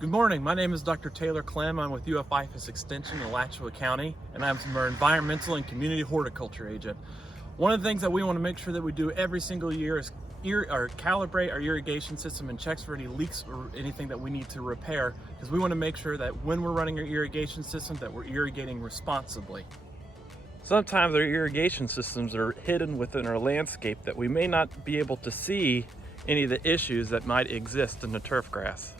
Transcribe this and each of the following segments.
Good morning, my name is Dr. Taylor Clem. I'm with IFAS Extension in Alachua County, and I'm our environmental and community horticulture agent. One of the things that we want to make sure that we do every single year is calibrate our irrigation system and checks for any leaks or anything that we need to repair, because we want to make sure that when we're running our irrigation system that we're irrigating responsibly. Sometimes our irrigation systems are hidden within our landscape that we may not be able to see any of the issues that might exist in the turf grass.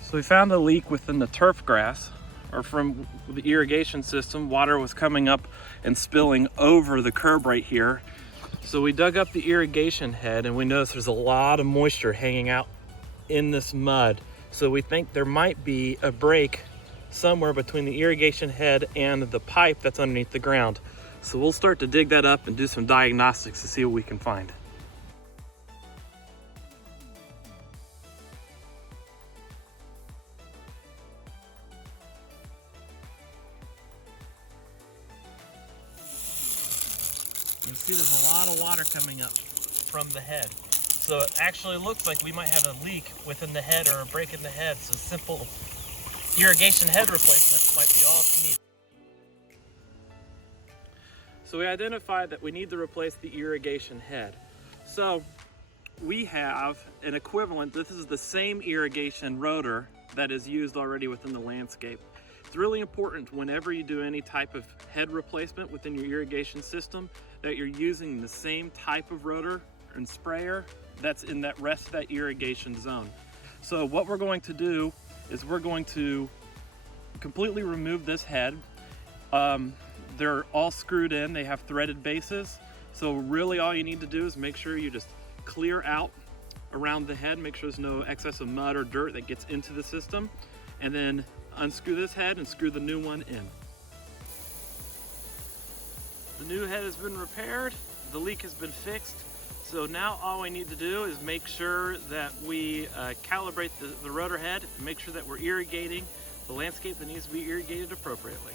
So we found a leak within the turf grass, or from the irrigation system. Water was coming up and spilling over the curb right here. So we dug up the irrigation head and we noticed there's a lot of moisture hanging out in this mud. So we think there might be a break somewhere between the irrigation head and the pipe that's underneath the ground. So we'll start to dig that up and do some diagnostics to see what we can find. You can see there's a lot of water coming up from the head. So it actually looks like we might have a leak within the head or a break in the head. So simple irrigation head replacement might be all it's needed. So we identified that we need to replace the irrigation head. So we have an equivalent. This is the same irrigation rotor that is used already within the landscape. It's really important whenever you do any type of head replacement within your irrigation system that you're using the same type of rotor and sprayer that's in that rest of that irrigation zone. So what we're going to do is we're going to completely remove this head. They're all screwed in, they have threaded bases. So really all you need to do is make sure you just clear out around the head, make sure there's no excess of mud or dirt that gets into the system, and then unscrew this head and screw the new one in. The new head has been repaired, the leak has been fixed, so now all we need to do is make sure that we calibrate the rotor head and make sure that we're irrigating the landscape that needs to be irrigated appropriately.